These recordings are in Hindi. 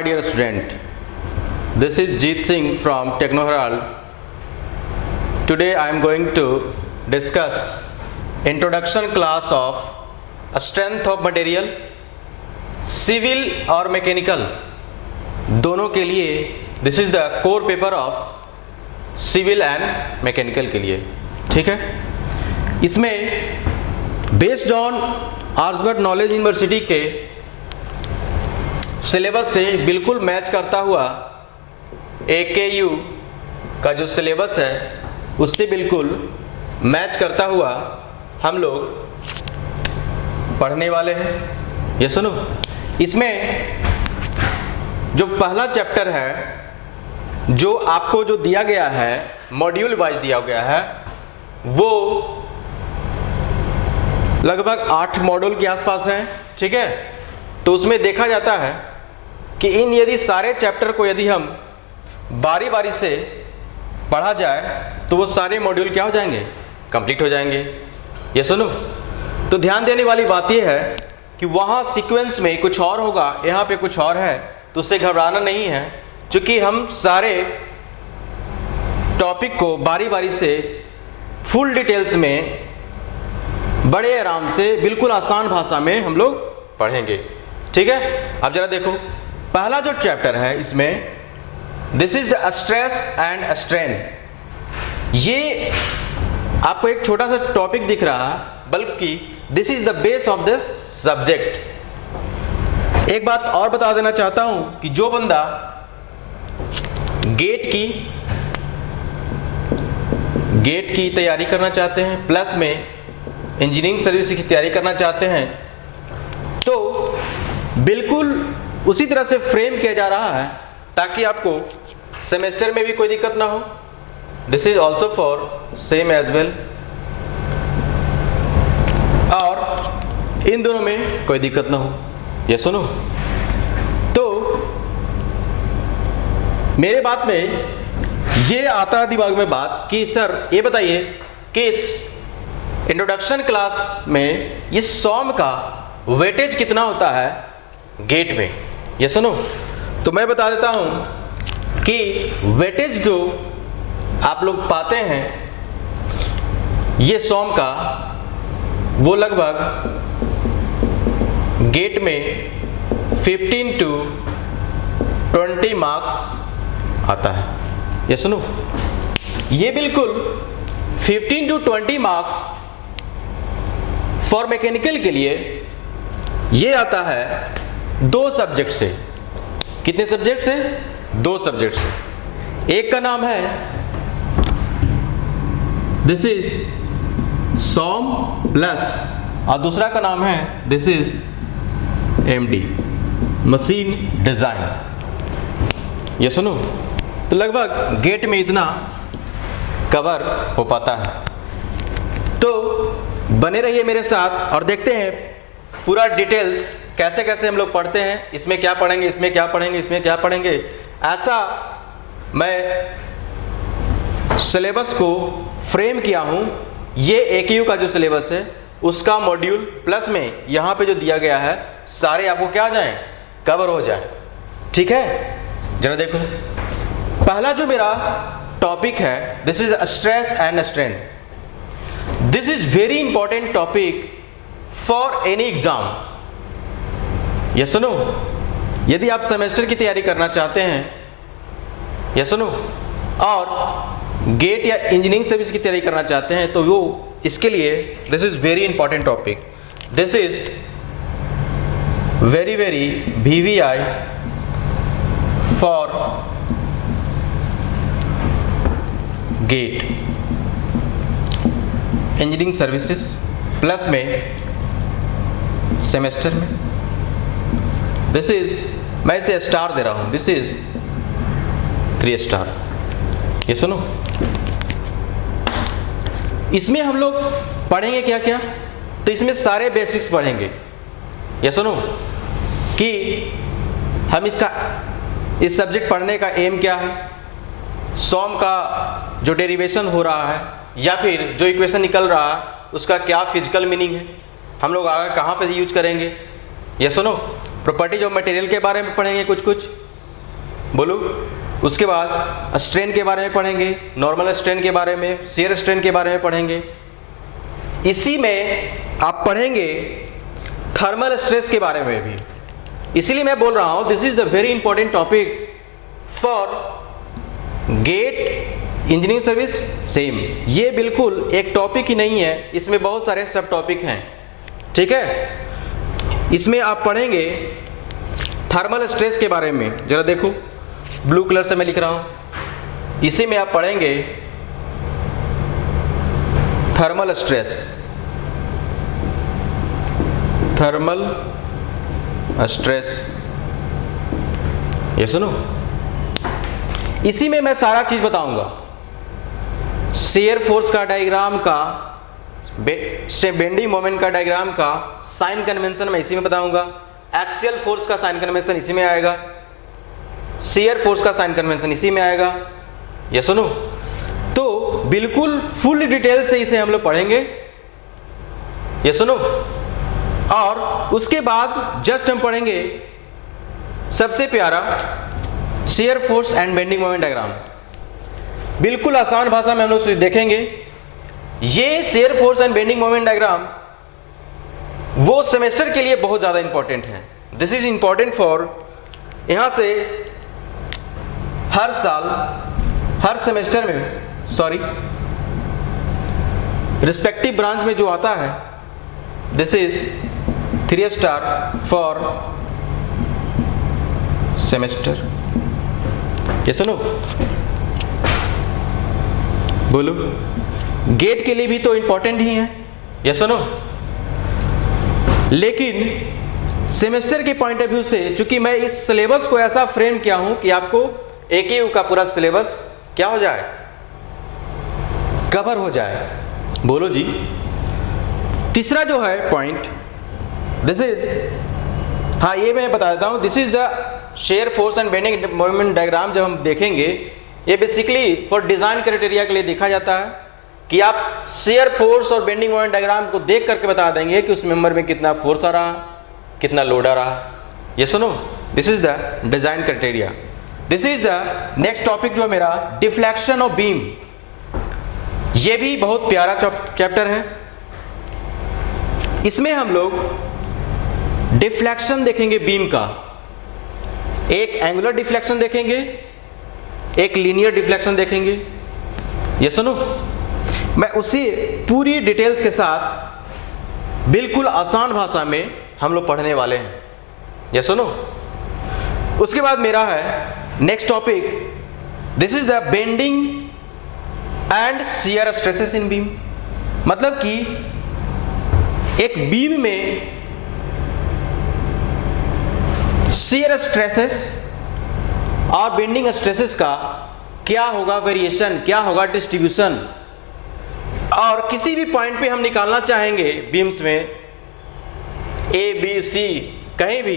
my dear student. This is Jeet Singh from Techno Herald. Today I am going to discuss introduction class of strength of material, civil और mechanical दोनों के लिए. This is the core paper of civil and mechanical के लिए. ठीक है. इसमें बेस्ड ऑन आर्सबर्ग नॉलेज यूनिवर्सिटी के सिलेबस से बिल्कुल मैच करता हुआ AKU का जो सिलेबस है उससे बिल्कुल मैच करता हुआ हम लोग पढ़ने वाले हैं. ये सुनो, इसमें जो पहला चैप्टर है जो आपको जो दिया गया है मॉड्यूल वाइज दिया गया है वो लगभग 8 मॉड्यूल के आसपास है. ठीक है. तो उसमें देखा जाता है कि इन यदि सारे चैप्टर को यदि हम बारी बारी से पढ़ा जाए तो वो सारे मॉड्यूल क्या हो जाएंगे, कंप्लीट हो जाएंगे. ये सुनो, तो ध्यान देने वाली बात ये है कि वहाँ सीक्वेंस में कुछ और होगा, यहाँ पे कुछ और है, तो उससे घबराना नहीं है, क्योंकि हम सारे टॉपिक को बारी बारी से फुल डिटेल्स में बड़े आराम से बिल्कुल आसान भाषा में हम लोग पढ़ेंगे. ठीक है. अब जरा देखो, पहला जो चैप्टर है इसमें this is the stress and strain. ये आपको एक छोटा सा टॉपिक दिख रहा है, बल्कि this is the base of this subject. एक बात और बता देना चाहता हूं कि जो बंदा गेट की तैयारी करना चाहते हैं, प्लस में इंजीनियरिंग सर्विस की तैयारी करना चाहते हैं, तो बिल्कुल उसी तरह से फ्रेम किया जा रहा है ताकि आपको सेमेस्टर में भी कोई दिक्कत ना हो. This is also for same as well, और इन दोनों में कोई दिक्कत ना हो. ये सुनो, तो मेरे बात में ये आता है दिमाग में बात कि सर ये बताइए कि इस इंट्रोडक्शन क्लास में इस सॉम का वेटेज कितना होता है गेट में. ये सुनो, तो मैं बता देता हूं कि वेटेज जो आप लोग पाते हैं ये सॉम का, वो लगभग गेट में 15 to 20 मार्क्स आता है. ये सुनो, ये बिल्कुल 15 to 20 मार्क्स फॉर मैकेनिकल के लिए ये आता है 2 सब्जेक्ट से. कितने सब्जेक्ट से? 2 सब्जेक्ट से. एक का नाम है दिस इज सॉम प्लस, और दूसरा का नाम है this is MD machine design. ये सुनो, तो लगभग गेट में इतना कवर हो पाता है. तो बने रहिए मेरे साथ और देखते हैं पूरा डिटेल्स कैसे कैसे हम लोग पढ़ते हैं. इसमें क्या पढ़ेंगे, इसमें क्या पढ़ेंगे, इसमें क्या पढ़ेंगे. ऐसा मैं सिलेबस को फ्रेम किया हूं. ये AKU का जो सिलेबस है उसका मॉड्यूल प्लस में यहाँ पे जो दिया गया है सारे आपको क्या हो जाएं, कवर हो जाए. ठीक है. जरा देखो, पहला जो मेरा टॉपिक है this is stress and strain. This is very important topic for any exam. ये सुनो, यदि आप सेमेस्टर की तैयारी करना चाहते हैं, ये सुनो, और गेट या इंजीनियरिंग सर्विस की तैयारी करना चाहते हैं, तो वो इसके लिए this is very important topic. This is very very VVI for GATE engineering services plus में सेमेस्टर में. दिस इज, मैं इसे स्टार दे रहा हूं, दिस इज 3 स्टार. ये सुनो, इसमें हम लोग पढ़ेंगे क्या क्या, तो इसमें सारे बेसिक्स पढ़ेंगे. ये सुनो कि हम इस सब्जेक्ट पढ़ने का एम क्या है, सॉम का जो डेरिवेशन हो रहा है या फिर जो इक्वेशन निकल रहा है उसका क्या फिजिकल मीनिंग है, हम लोग आगे कहाँ पे यूज करेंगे. ये सुनो, प्रॉपर्टीज ऑफ मटेरियल के बारे में पढ़ेंगे कुछ कुछ. बोलो। उसके बाद स्ट्रेन के बारे में पढ़ेंगे, नॉर्मल स्ट्रेन के बारे में, शियर स्ट्रेन के बारे में पढ़ेंगे। इसी में आप पढ़ेंगे थर्मल स्ट्रेस के बारे में भी। इसीलिए मैं बोल रहा हूं this is the very important topic for GATE engineering service. Same, ये बिल्कुल एक टॉपिक ही नहीं है, इसमें बहुत सारे सब टॉपिक हैं, ठीक है। इसमें आप पढ़ेंगे थर्मल स्ट्रेस के बारे में। जरा देखो, ब्लू कलर से मैं लिख रहा हूं। इसी में आप पढ़ेंगे थर्मल स्ट्रेस, थर्मल स्ट्रेस, ये सुनो। इसी में मैं सारा चीज बताऊंगा, शियर फोर्स का डायग्राम का, बेंडिंग मोमेंट का डायग्राम का साइन कन्वेंशन मैं इसी में बताऊंगा, एक्सियल फोर्स का साइन कन्वेंशन इसी में आएगा, शियर फोर्स का साइन कन्वेंशन इसी में आएगा, ये सुनो। तो बिल्कुल फुल डिटेल से इसे हम लोग पढ़ेंगे, ये सुनो। और उसके बाद जस्ट हम पढ़ेंगे सबसे प्यारा shear force and bending moment diagram. बिल्कुल आसान भाषा में हम लोग देखेंगे। ये shear force and bending moment diagram वो सेमेस्टर के लिए बहुत ज्यादा इंपॉर्टेंट है। दिस इज इंपॉर्टेंट फॉर, यहां से हर साल, हर सेमेस्टर में, सॉरी, रिस्पेक्टिव ब्रांच में जो आता है, this is 3 star for semester. ये सुनो, बोलो। गेट के लिए भी तो इंपॉर्टेंट ही है, ये सुनो। लेकिन सेमेस्टर के पॉइंट ऑफ व्यू से, चूंकि मैं इस सिलेबस को ऐसा फ्रेम किया हूं कि आपको AKU का पूरा सिलेबस क्या हो जाए, कवर हो जाए। बोलो जी। तीसरा जो है पॉइंट, दिस इज, हाँ ये मैं बता देता हूं, this is the shear force and bending moment diagram. जब हम देखेंगे, ये बेसिकली फॉर डिजाइन क्राइटेरिया के लिए देखा जाता है कि आप शियर फोर्स और बेंडिंग मोमेंट डायग्राम को देख करके बता देंगे कि उस मेंबर में कितना फोर्स आ रहा, कितना लोड आ रहा। ये सुनो, this is the design criteria. This is the next topic जो है मेरा, डिफ्लेक्शन ऑफ बीम। ये भी बहुत प्यारा चैप्टर है। इसमें हम लोग डिफ्लेक्शन देखेंगे बीम का। एक एंगुलर डिफ्लेक्शन देखेंगे, एक लीनियर डिफ्लेक्शन देखेंगे। ये सुनो, मैं उसी पूरी डिटेल्स के साथ बिल्कुल आसान भाषा में हम लोग पढ़ने वाले हैं, ये सुनो। उसके बाद मेरा है next topic, this is the bending and shear stresses in beam. मतलब कि एक बीम में शियर स्ट्रेसेस और बेंडिंग स्ट्रेसेस का क्या होगा वेरिएशन, क्या होगा डिस्ट्रीब्यूशन। और किसी भी पॉइंट पे हम निकालना चाहेंगे बीम्स में, ABC कहीं भी,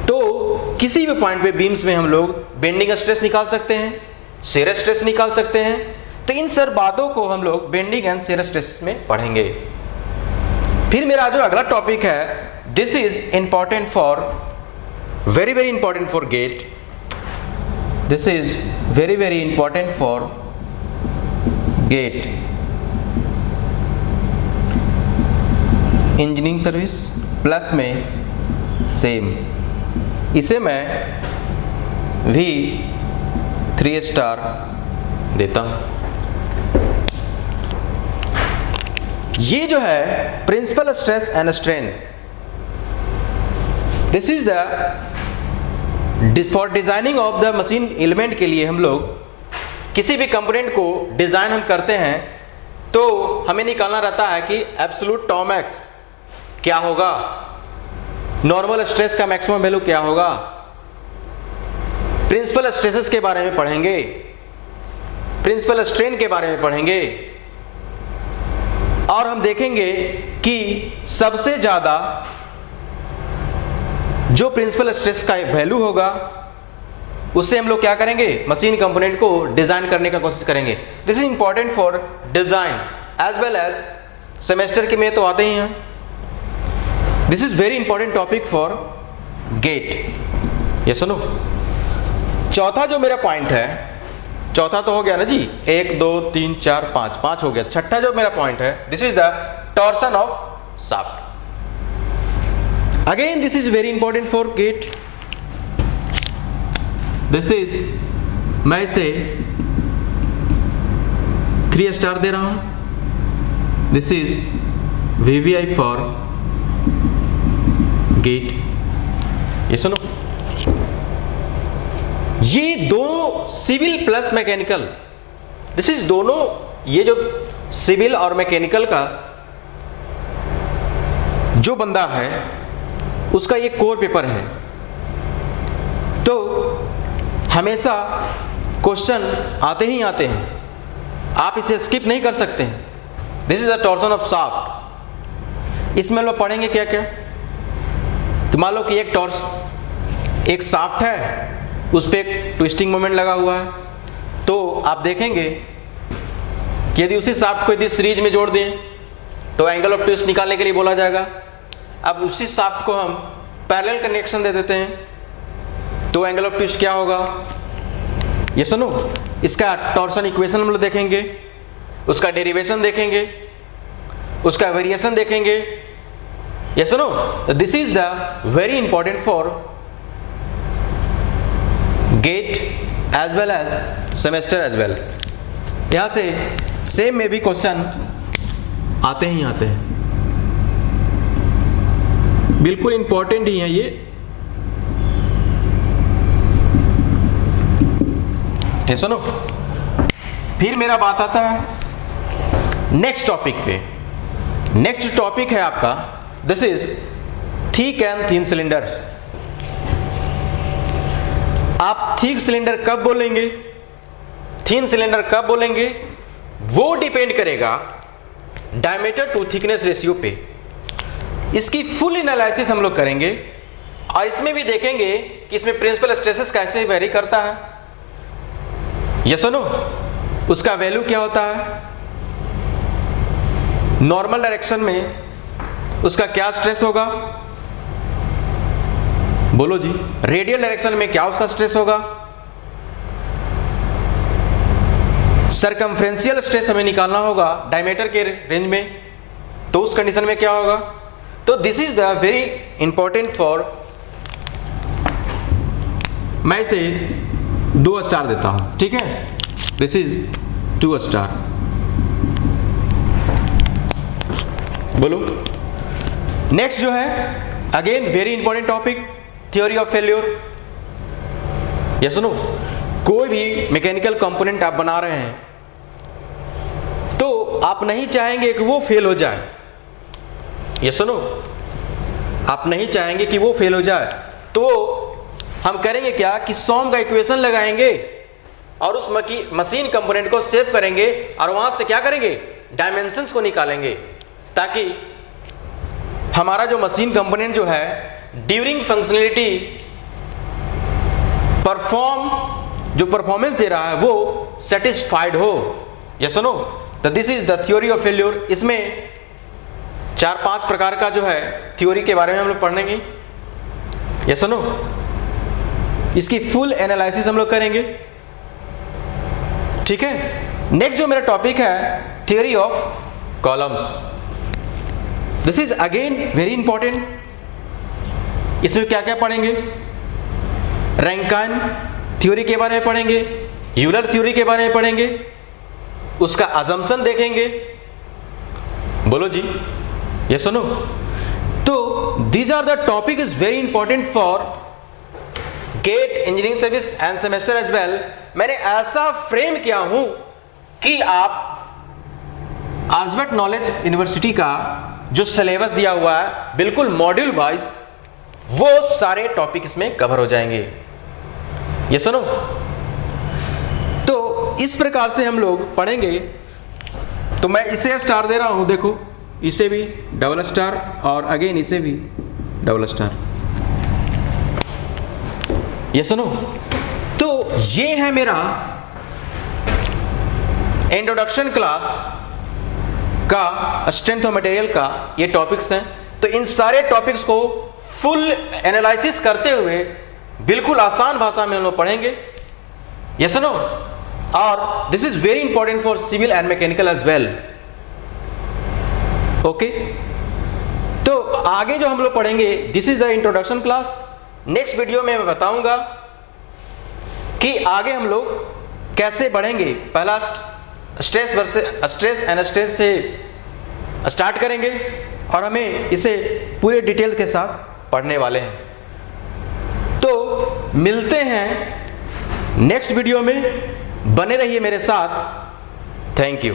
तो किसी भी पॉइंट पे बीम्स में हम लोग बेंडिंग स्ट्रेस निकाल सकते हैं, शियर स्ट्रेस निकाल सकते हैं। तो इन सब बातों को हम लोग बेंडिंग एंड शियर स्ट्रेस में पढ़ेंगे। फिर मेरा जो अगला टॉपिक है, this is important for, very very important for GATE. This is very very important for GATE engineering service plus में सेम। इसे मैं भी 3 स्टार देता हूं। ये जो है principal stress and strain, this is the for designing of the machine element के लिए हम लोग किसी भी कंपोनेंट को डिजाइन हम करते हैं तो हमें निकालना रहता है कि एब्सोल्यूट टॉमैक्स क्या होगा, नॉर्मल स्ट्रेस का मैक्सिमम वैल्यू क्या होगा। प्रिंसिपल स्ट्रेसेस के बारे में पढ़ेंगे, प्रिंसिपल स्ट्रेन के बारे में पढ़ेंगे, और हम देखेंगे कि सबसे ज्यादा जो प्रिंसिपल स्ट्रेस का वैल्यू होगा उससे हम लोग क्या करेंगे, मशीन कंपोनेंट को डिजाइन करने का कोशिश करेंगे। This is important for design as well as semester के में तो आते ही हैं। This is very important topic for GATE. ये सुनो, चौथा जो मेरा पॉइंट है, चौथा तो हो गया ना जी, 1 2 3 4 5, 5 हो गया। छठा जो मेरा पॉइंट है, this is the torsion of shaft. Again this is very important for GATE. This is, मैं इसे 3 स्टार दे रहा हूं। This is VVI for GATE. ये सुनो, ये दोनों civil plus mechanical, this is दोनों, ये जो सिविल और मैकेनिकल का जो बंदा है उसका ये कोर पेपर है। तो हमेशा क्वेश्चन आते ही आते हैं, आप इसे स्किप नहीं कर सकते हैं। This is the torsion of shaft. इसमें हम लोग पढ़ेंगे क्या क्या, कि मान लो कि एक शाफ्ट है, उस पर एक ट्विस्टिंग मोमेंट लगा हुआ है, तो आप देखेंगे कि यदि उसी शाफ्ट को यदि सीरीज में जोड़ दें तो एंगल ऑफ ट्विस्ट निकालने के लिए बोला जाएगा। अब उसी शाफ्ट को हम पैरेलल कनेक्शन दे देते हैं तो एंगल ऑफ ट्विस्ट क्या होगा, ये सुनो, इसका टॉर्सन इक्वेशन हम लोग देखेंगे, उसका डेरिवेशन देखेंगे, उसका वेरिएशन देखेंगे। ये सुनो, this is the very important for GATE as well as semester as well. यहां से सेम में भी क्वेश्चन आते ही आते हैं, बिल्कुल इंपॉर्टेंट ही है ये सुनो। फिर मेरा बात आता है नेक्स्ट टॉपिक पे। नेक्स्ट टॉपिक है आपका, this is thick and thin cylinders. आप थिक सिलेंडर कब बोलेंगे, थिन सिलेंडर कब बोलेंगे, वो डिपेंड करेगा डायमीटर टू थिकनेस रेशियो पे। इसकी फुल एनालिसिस हम लोग करेंगे और इसमें भी देखेंगे कि इसमें प्रिंसिपल स्ट्रेसेस कैसे वेरी करता है, ये सुनो, उसका वैल्यू क्या होता है, नॉर्मल डायरेक्शन में उसका क्या स्ट्रेस होगा, बोलो जी, रेडियल डायरेक्शन में क्या उसका स्ट्रेस होगा, सरकमफ्रेंशियल स्ट्रेस हमें निकालना होगा डायमीटर के रेंज में, तो उस कंडीशन में क्या होगा। तो this is the very important for, मैं इसे 2 स्टार देता हूं, ठीक है, दिस इज 2 स्टार। बोलो नेक्स्ट जो है, again very important topic, theory of failure. ये सुनो, कोई भी मैकेनिकल कंपोनेंट आप बना रहे हैं तो आप नहीं चाहेंगे कि वो फेल हो जाए, ये सुनो, आप नहीं चाहेंगे कि वो फेल हो जाए, तो हम करेंगे क्या कि सॉम का इक्वेशन लगाएंगे और उस मशीन कंपोनेंट को सेव करेंगे और वहां से क्या करेंगे, डायमेंशंस को निकालेंगे, ताकि हमारा जो मशीन कंपोनेंट जो है ड्यूरिंग फंक्शनलिटी जो परफॉर्मेंस दे रहा है वो सेटिस्फाइड हो। ये सुनो, तो this is the theory of failure. इसमें 4-5 प्रकार का जो है थ्योरी के बारे में हम लोग पढ़ेंगे, ये सुनो, इसकी फुल एनालिसिस हम लोग करेंगे, ठीक है। नेक्स्ट जो मेरा टॉपिक है, theory of columns. This is again very important. इसमें क्या क्या पढ़ेंगे, रैंकाइन थ्योरी के बारे में पढ़ेंगे, यूलर थ्योरी के बारे में पढ़ेंगे, उसका अजम्पशन देखेंगे, बोलो जी, ये सुनो। तो these are the topic is very important for GATE, engineering service and semester as well. मैंने ऐसा फ्रेम किया हूं कि आप आर्सबर्ग नॉलेज यूनिवर्सिटी का जो सिलेबस दिया हुआ है बिल्कुल मॉड्यूल वाइज, वो सारे टॉपिक इसमें कवर हो जाएंगे, ये सुनो। तो इस प्रकार से हम लोग पढ़ेंगे। तो मैं इसे स्टार दे रहा हूं, देखो, इसे भी डबल स्टार और अगेन इसे भी डबल स्टार, ये सुनो। तो ये है मेरा इंट्रोडक्शन क्लास का स्ट्रेंथ ऑफ मटेरियल का ये टॉपिक्स हैं। तो इन सारे टॉपिक्स को फुल एनालिसिस करते हुए बिल्कुल आसान भाषा में हम लोग पढ़ेंगे। Yes no? और this is very important for civil and mechanical as well. Okay, तो आगे जो हम लोग पढ़ेंगे, this is the introduction class. Next video में मैं बताऊंगा कि आगे हम लोग कैसे बढ़ेंगे। पहला स्ट्रेस एंड स्ट्रेस से स्टार्ट करेंगे और हमें इसे पूरे डिटेल के साथ पढ़ने वाले हैं। तो मिलते हैं नेक्स्ट वीडियो में, बने रहिए मेरे साथ। Thank you.